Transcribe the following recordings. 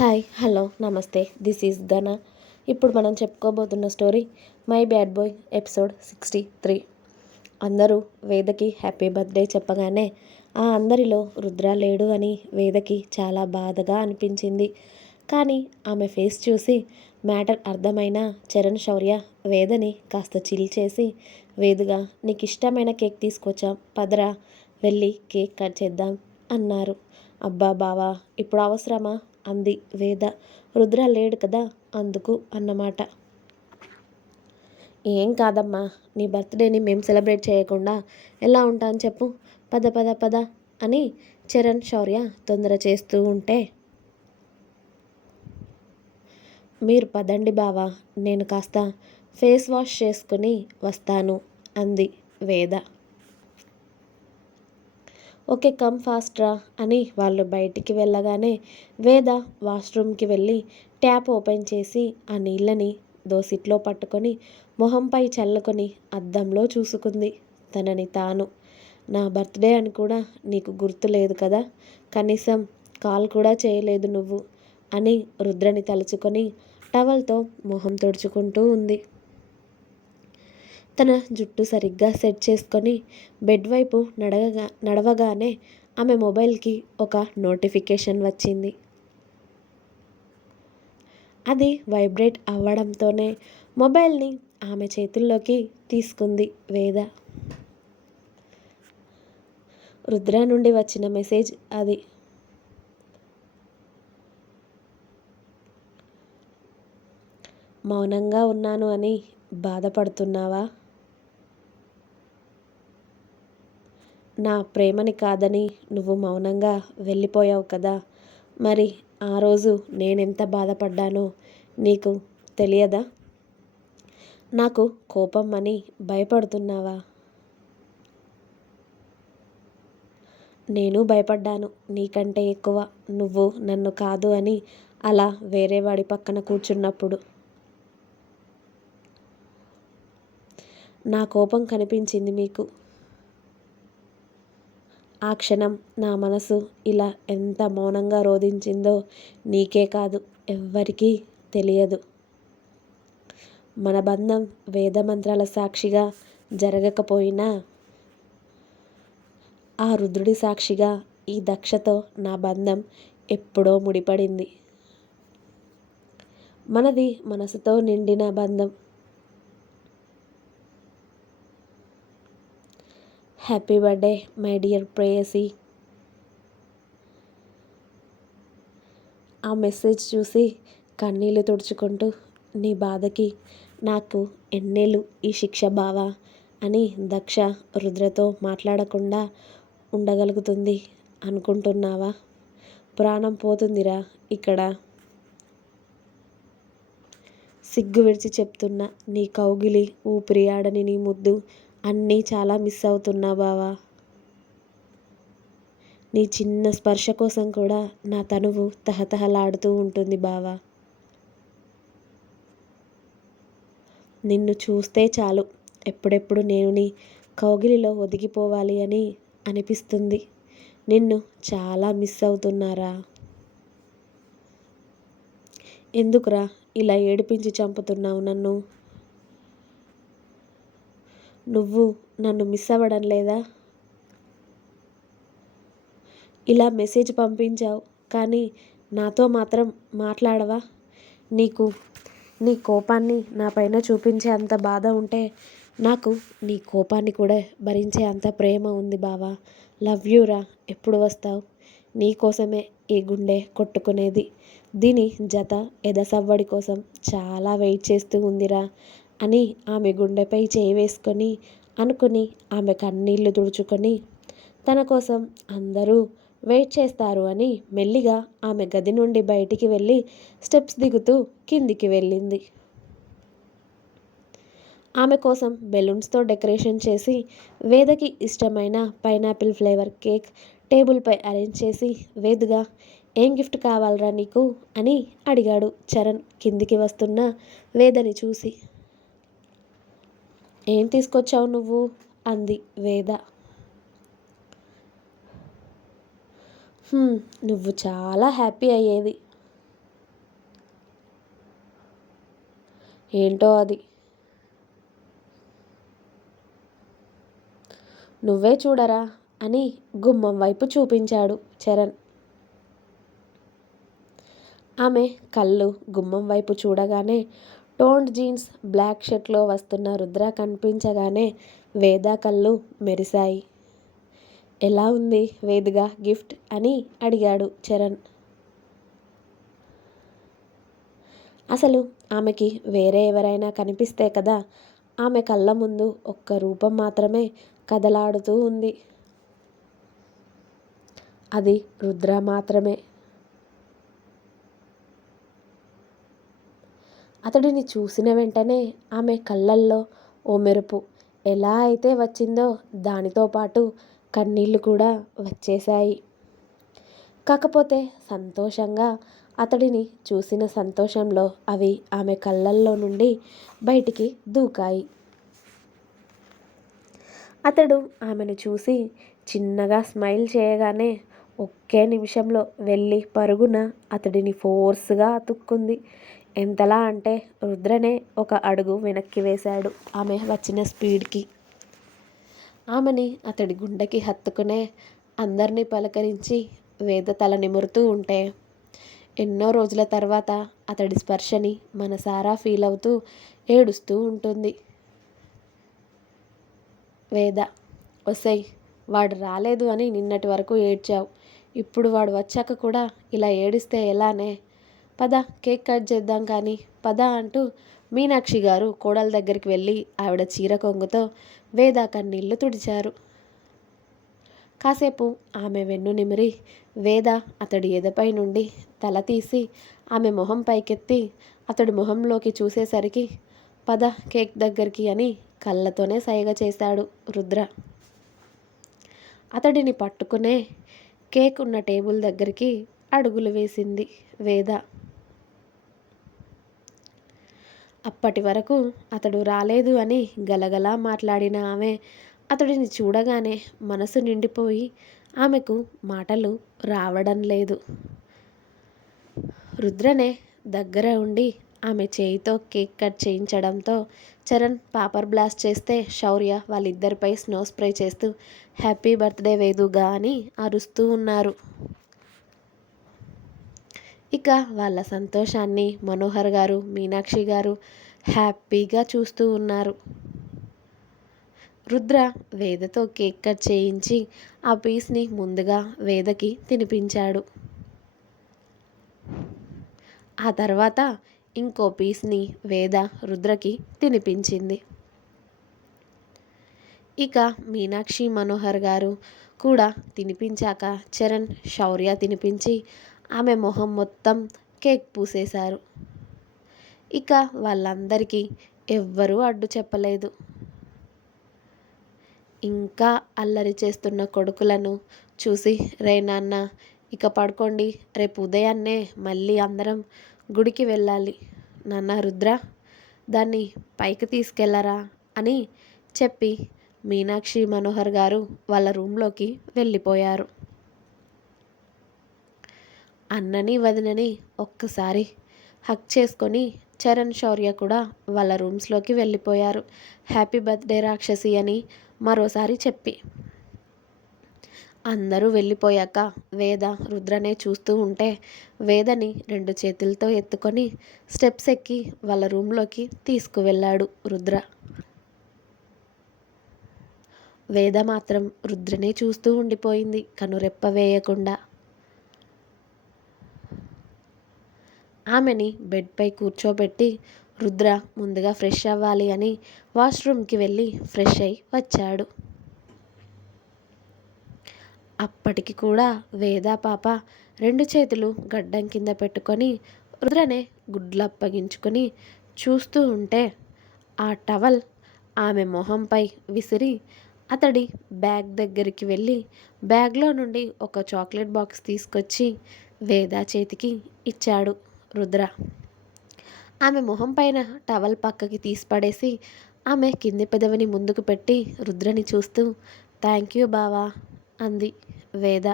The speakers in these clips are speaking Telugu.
హాయ్ హలో నమస్తే. దిస్ ఈజ్ ధన ఇప్పుడు మనం చెప్పుకోబోతున్న story my bad boy episode sixty three అందరూ వేదకి హ్యాపీ బర్త్డే చెప్పగానే ఆ అందరిలో రుద్ర లేడు అని వేదకి చాలా బాధగా అనిపించింది. కానీ ఆమె ఫేస్ చూసి మ్యాటర్ అర్థమైన చరణ్ శౌర్య వేదని కాస్త చిల్ చేసి వేదుగా నీకు ఇష్టమైన కేక్ తీసుకొచ్చాం. పదరా వెళ్ళి కేక్ కట్ చేద్దాం అన్నారు. అబ్బా బావా ఇప్పుడు అవసరమా? అంది వేద. రుద్ర లేడు కదా అందుకు అన్నమాట. ఏం కాదమ్మా నీ బర్త్డేని మేము సెలబ్రేట్ చేయకుండా ఎలా ఉంటాను చెప్పు. పద పద పద అని చరణ్ శౌర్య తొందర చేస్తూ ఉంటే మీరు పదండి బావా నేను కాస్త ఫేస్ వాష్ చేసుకుని వస్తాను అంది వేద. ఓకే కమ్ ఫాస్ట్ రా అని వాళ్ళు బయటికి వెళ్ళగానే వేద వాష్రూమ్కి వెళ్ళి ట్యాప్ ఓపెన్ చేసి ఆ నీళ్ళని దోసిట్లో పట్టుకొని మొహంపై చల్లుకొని అద్దంలో చూసుకుంది. తనని తాను. నా బర్త్డే అని కూడా నీకు గుర్తు లేదు కదా? కనీసం కాల్ కూడా చేయలేదు నువ్వు అని రుద్రని తలుచుకొని టవల్తో మొహం తుడుచుకుంటూ ఉంది. తన జుట్టు సరిగ్గా సెట్ చేసుకొని బెడ్ వైపు నడవగా నడవగానే ఆమె మొబైల్కి ఒక నోటిఫికేషన్ వచ్చింది. అది వైబ్రేట్ అవ్వడంతోనే మొబైల్ని ఆమె చేతుల్లోకి తీసుకుంది వేద. రుద్ర నుండి వచ్చిన మెసేజ్ అది. మౌనంగా ఉన్నాను అని బాధపడుతున్నావా? నా ప్రేమని కాదని నువ్వు మౌనంగా వెళ్ళిపోయావు కదా. మరి ఆ రోజు నేనెంత బాధపడ్డానో నీకు తెలియదా? నాకు కోపం అని భయపడుతున్నావా? నేను భయపడ్డాను. నీకంటే ఎక్కువ నువ్వు నన్ను కాదు అని అలా వేరే వాడి పక్కన కూర్చున్నప్పుడు. నా కోపం కనిపించింది మీకు. ఆ క్షణం నా మనసు ఇలా ఎంత మౌనంగా రోధించిందో నీకే కాదు ఎవ్వరికీ తెలియదు. మన బంధం వేదమంత్రాల సాక్షిగా జరగకపోయినా ఆ రుద్రుడి సాక్షిగా ఈ దక్షతో నా బంధం ఎప్పుడో ముడిపడింది. మనది మనసుతో నిండిన బంధం. హ్యాపీ బర్త్డే మై డియర్ ప్రేయసి ఆ మెసేజ్ చూసి కన్నీళ్ళు తుడుచుకుంటూ నీ బాధకి నాకు ఎన్నేళ్ళు ఈ శిక్ష బావా? అని దక్ష రుద్రతో మాట్లాడకుండా ఉండగలుగుతుంది అనుకుంటున్నావా? ప్రాణం పోతుందిరా ఇక్కడ. సిగ్గు విడిచి చెప్తున్న నీ కౌగిలి ఊపిరి ఆడని నీ ముద్దు అన్నీ చాలా మిస్ అవుతున్నా బావా. నీ చిన్న స్పర్శ కోసం కూడా నా తనువు తహతహలాడుతూ ఉంటుంది బావా. నిన్ను చూస్తే చాలు. ఎప్పుడెప్పుడు నేను నీ కౌగిలిలో ఒదిగిపోవాలి అని అనిపిస్తుంది. నిన్ను చాలా మిస్ అవుతున్నారా? ఎందుకురా ఇలా ఏడిపించి చంపుతున్నావు నన్ను? నువ్వు నన్ను మిస్ అవ్వడం లేదా? ఇలా మెసేజ్ పంపించావు కానీ నాతో మాత్రం మాట్లాడవా? నీకు నీ కోపాన్ని నా పైన చూపించే అంత బాధ ఉంటే నాకు నీ కోపాన్ని కూడా భరించే అంత ప్రేమ ఉంది బావా. లవ్ యూరా ఎప్పుడు వస్తావు? నీ కోసమే ఈ గుండె కొట్టుకునేది. దీని జత ఎదసవ్వడి కోసం చాలా వెయిట్ చేస్తూ ఉందిరా. అని ఆమె గుండెపై చేయి వేసుకొని అనుకుని ఆమె కన్నీళ్ళు తుడుచుకొని తన కోసం అందరూ వెయిట్ చేస్తారు అని మెల్లిగా ఆమె గది నుండి బయటికి వెళ్ళి స్టెప్స్ దిగుతూ కిందికి వెళ్ళింది. ఆమె కోసం బెలూన్స్తో డెకరేషన్ చేసి వేదకి ఇష్టమైన పైనాపిల్ ఫ్లేవర్ కేక్ టేబుల్పై అరేంజ్ చేసి వేదుగా ఏం గిఫ్ట్ కావాలరా నీకు? అని అడిగాడు చరణ్ కిందికి వస్తున్న వేదని చూసి. ఏం తీసుకొచ్చావు నువ్వు? అంది వేద. నువ్వు చాలా హ్యాపీ అయ్యేది. ఏంటో అది? నువ్వే చూడరా? అని గుమ్మం వైపు చూపించాడు చరణ్. ఆమె కళ్ళు గుమ్మం వైపు చూడగానే టోన్డ్ జీన్స్ బ్లాక్ షర్ట్లో వస్తున్న రుద్ర కనిపించగానే వేద కళ్ళు మెరిశాయి. ఎలా ఉంది వేదిగా గిఫ్ట్? అని అడిగాడు చరణ్. అసలు ఆమెకి వేరే ఎవరైనా కనిపిస్తే కదా ఆమె కళ్ళ ముందు ఒక్క రూపం మాత్రమే కదలాడుతూ ఉంది. అది రుద్ర మాత్రమే. అతడిని చూసిన వెంటనే ఆమె కళ్ళల్లో ఓ మెరుపు. ఎలా అయితే వచ్చిందో దానితో పాటు కన్నీళ్ళు కూడా వచ్చేశాయి. కాకపోతే సంతోషంగా అతడిని చూసిన సంతోషంలో అవి ఆమె కళ్ళల్లో నుండి బయటికి దూకాయి. అతడు ఆమెను చూసి చిన్నగా స్మైల్ చేయగానే ఒకే నిమిషంలో వెళ్ళి పరుగున అతడిని ఫోర్స్గా అతుక్కుంది. ఎంతలా అంటే రుద్రనే ఒక అడుగు వెనక్కి వేశాడు ఆమె వచ్చిన స్పీడ్కి. ఆమెని అతడి గుండెకి హత్తుకునే అందరినీ పలకరించి వేద తల నిమురుతూ ఉంటే ఎన్నో రోజుల తర్వాత అతడి స్పర్శని మనసారా ఫీల్ అవుతూ ఏడుస్తూ ఉంటుంది. వేద ఒసై వాడు రాలేదు అని నిన్నటి వరకు ఏడ్చావు. ఇప్పుడు వాడు వచ్చాక కూడా ఇలా ఏడిస్తే ఎలానే పద కేక్ కట్ చేద్దాం కానీ. పద అంటూ మీనాక్షి గారు కోడల దగ్గరికి వెళ్ళి ఆవిడ చీర కొంగుతో వేద కన్నీళ్ళు తుడిచారు. కాసేపు ఆమె వెన్ను నిమిరి వేద అతడి ఎదపై నుండి తల తీసి ఆమె మొహం పైకెత్తి అతడి మొహంలోకి చూసేసరికి పద కేక్ దగ్గరికి అని కళ్ళతోనే సైగ చేశాడు రుద్ర. అతడిని పట్టుకునే కేక్ ఉన్న టేబుల్ దగ్గరికి అడుగులు వేసింది వేద. అప్పటి వరకు అతడు రాలేదు అని గలగలా మాట్లాడిన ఆమె అతడిని చూడగానే మనసు నిండిపోయి ఆమెకు మాటలు రావడం లేదు. రుద్రనే దగ్గర ఉండి ఆమె చేయితో కేక్ కట్ చేయించడంతో చరణ్ పాపర్ బ్లాస్ట్ చేస్తే శౌర్య వాళ్ళిద్దరిపై స్నో స్ప్రే చేస్తూ హ్యాపీ బర్త్డే వేదుగా అని అరుస్తూ ఉన్నారు. ఇక వాళ్ళ సంతోషాన్ని మనోహర్ గారు మీనాక్షి గారు హ్యాపీగా చూస్తూ ఉన్నారు. రుద్ర వేదతో కేక్ కట్ చేయించి ఆ పీస్ని ముందుగా వేదకి తినిపించాడు. ఆ తర్వాత ఇంకో పీస్ని వేద రుద్రకి తినిపించింది. ఇక మీనాక్షి మనోహర్ గారు కూడా తినిపించాక చరణ్ శౌర్య తినిపించి ఆమె మొహం మొత్తం కేక్ పూసేశారు. ఇక వాళ్ళందరికీ ఎవ్వరూ అడ్డు చెప్పలేదు. ఇంకా అల్లరి చేస్తున్న కొడుకులను చూసి రే నాన్న ఇక పడుకోండి రేపు ఉదయాన్నే మళ్ళీ అందరం గుడికి వెళ్ళాలి. నాన్న రుద్ర దాన్ని పైకి తీసుకెళ్ళరా అని చెప్పి మీనాక్షి మనోహర్ గారు వాళ్ళ రూమ్లోకి వెళ్ళిపోయారు. అన్నని వదినని ఒక్కసారి హక్ చేసుకొని చరణ్ శౌర్య కూడా వాళ్ళ రూమ్స్లోకి వెళ్ళిపోయారు. హ్యాపీ బర్త్డే రాక్షసి అని మరోసారి చెప్పి. అందరూ వెళ్ళిపోయాక వేద రుద్రనే చూస్తూ ఉంటే వేదని రెండు చేతులతో ఎత్తుకొని స్టెప్స్ ఎక్కి వాళ్ళ రూమ్లోకి తీసుకువెళ్ళాడు రుద్ర. వేద మాత్రం రుద్రనే చూస్తూ ఉండిపోయింది. కనురెప్ప వేయకుండా ఆమెని బెడ్పై కూర్చోబెట్టి రుద్ర ముందుగా ఫ్రెష్ అవ్వాలి అని వాష్రూమ్కి వెళ్ళి ఫ్రెష్ అయి వచ్చాడు. అప్పటికి కూడా వేదా పాప రెండు చేతులు గడ్డం కింద పెట్టుకొని రుద్రనే గుడ్లు అప్పగించుకొని చూస్తూ ఉంటే ఆ టవల్ ఆమె మొహంపై విసిరి అతడి బ్యాగ్ దగ్గరికి వెళ్ళి బ్యాగ్లో నుండి ఒక చాక్లెట్ బాక్స్ తీసుకొచ్చి వేదా చేతికి ఇచ్చాడు. రుద్ర. ఆమె మొహం పైన టవల్ పక్కకి తీసిపడేసి ఆమె కింది పెదవిని ముందుకు పెట్టి రుద్రని చూస్తూ థ్యాంక్ యూ బావా అంది వేద.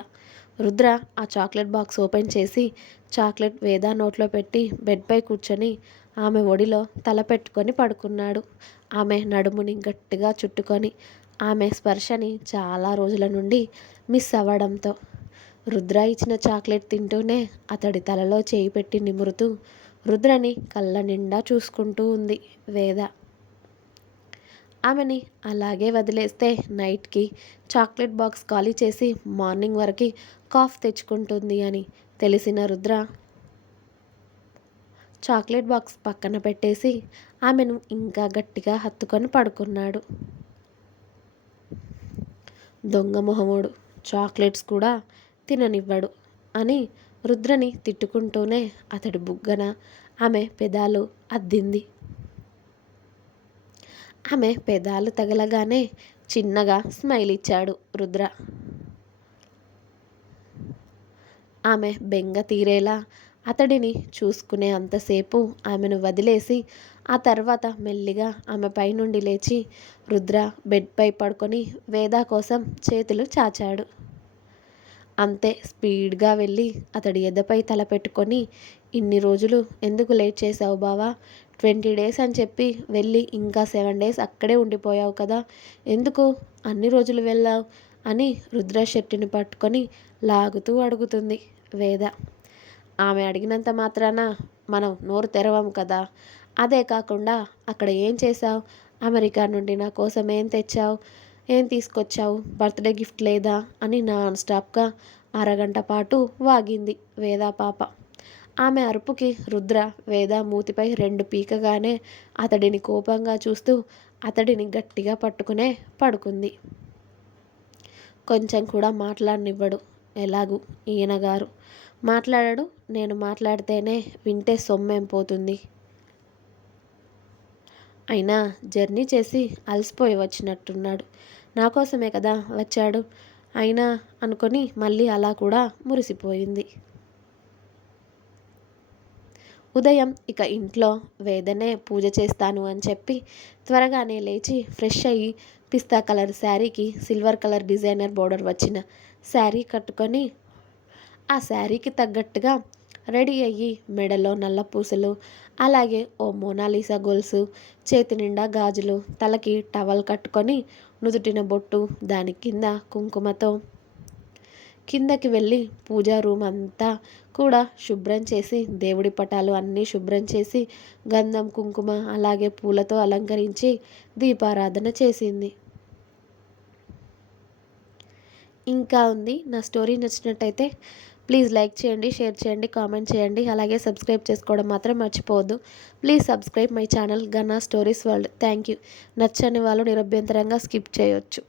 రుద్ర ఆ చాక్లెట్ బాక్స్ ఓపెన్ చేసి చాక్లెట్ వేద నోట్లో పెట్టి బెడ్పై కూర్చొని ఆమె ఒడిలో తల పెట్టుకొని పడుకున్నాడు. ఆమె నడుముని గట్టిగా చుట్టుకొని ఆమె స్పర్శని చాలా రోజుల నుండి మిస్ అవ్వడంతో రుద్ర ఇచ్చిన చాక్లెట్ తింటూనే అతడి తలలో చేయి పెట్టి నిమురుతూ రుద్రని కళ్ళ నిండా చూసుకుంటూ ఉంది వేద. ఆమెని అలాగే వదిలేస్తే నైట్కి చాక్లెట్ బాక్స్ ఖాళీ చేసి మార్నింగ్ వరకు కాఫ్ తెచ్చుకుంటుంది అని తెలిసిన రుద్ర చాక్లెట్ బాక్స్ పక్కన పెట్టేసి ఆమెను ఇంకా గట్టిగా హత్తుకొని పడుకున్నాడు. దొంగ మొహముడు చాక్లెట్స్ కూడా తిననివ్వడు అని రుద్రని తిట్టుకుంటూనే అతడి బుగ్గన ఆమె పెదాలు అద్దింది. ఆమె పెదాలు తగలగానే చిన్నగా స్మైల్ ఇచ్చాడు రుద్ర. ఆమె బెంగ తీరేలా అతడిని చూసుకునే అంతసేపు ఆమెను వదిలేసి ఆ తర్వాత మెల్లిగా ఆమె పైనుండి లేచి రుద్ర బెడ్పై పడుకొని వేద కోసం చేతులు చాచాడు. అంతే స్పీడ్గా వెళ్ళి అతడి ఎదపై తల పెట్టుకొని ఇన్ని రోజులు ఎందుకు లేట్ చేసావు బావా? ట్వంటీ డేస్ అని చెప్పి వెళ్ళి ఇంకా సెవెన్ డేస్ అక్కడే ఉండిపోయావు కదా. ఎందుకు? అన్ని రోజులు వెళ్ళావు అని రుద్రశెట్టిని పట్టుకొని లాగుతూ అడుగుతుంది వేద. ఆమె అడిగినంత మాత్రాన మనం నోరు తెరవం కదా. అదే కాకుండా అక్కడ ఏం చేసావు అమెరికా నుండి నా కోసం ఏం తెచ్చావు? ఏం తీసుకొచ్చావు? బర్త్డే గిఫ్ట్ లేదా? అని నాన్ స్టాప్గా అరగంట పాటు వాగింది వేదా పాప. ఆమె అరుపుకి రుద్ర వేద మూతిపై రెండు పీకగానే అతడిని కోపంగా చూస్తూ అతడిని గట్టిగా పట్టుకునే పడుకుంది. కొంచెం కూడా మాట్లాడనివ్వడు. ఎలాగూ? ఈయనగారు మాట్లాడడు. నేను మాట్లాడితేనే వింటే సొమ్మేం పోతుంది? అయినా జర్నీ చేసి అలసిపోయి వచ్చినట్టున్నాడు. నా కోసమే కదా వచ్చాడు. అయినా అనుకొని మళ్ళీ అలా కూడా మురిసిపోయింది. ఉదయం ఇక ఇంట్లో వేదనే పూజ చేస్తాను అని చెప్పి త్వరగానే లేచి ఫ్రెష్ అయ్యి పిస్తా కలర్ శారీకి సిల్వర్ కలర్ డిజైనర్ బోర్డర్ వచ్చిన శారీ కట్టుకొని ఆ శారీకి తగ్గట్టుగా రెడీ అయ్యి మెడలో నల్ల పూసలు అలాగే ఓ మోనాలీసా గొలుసు చేతి నిండా గాజులు తలకి టవల్ కట్టుకొని నుదుటిన బొట్టు దాని కింద కుంకుమతో కిందకి వెళ్ళి పూజా రూమ్ అంతా కూడా శుభ్రం చేసి దేవుడి పటాలు అన్నీ శుభ్రం చేసి గంధం కుంకుమ అలాగే పూలతో అలంకరించి దీపారాధన చేసింది. ఇంకా ఉంది. నా స్టోరీ నచ్చినట్టయితే ప్లీజ్ లైక్ చేయండి షేర్ చేయండి కామెంట్ చేయండి. అలాగే సబ్స్క్రైబ్ చేసుకోవడం మాత్రం మర్చిపోవద్దు. Please subscribe my channel Ganna stories world. Thank you. నచ్చని వాళ్ళు నిరభ్యంతరంగా స్కిప్ చేయొచ్చు.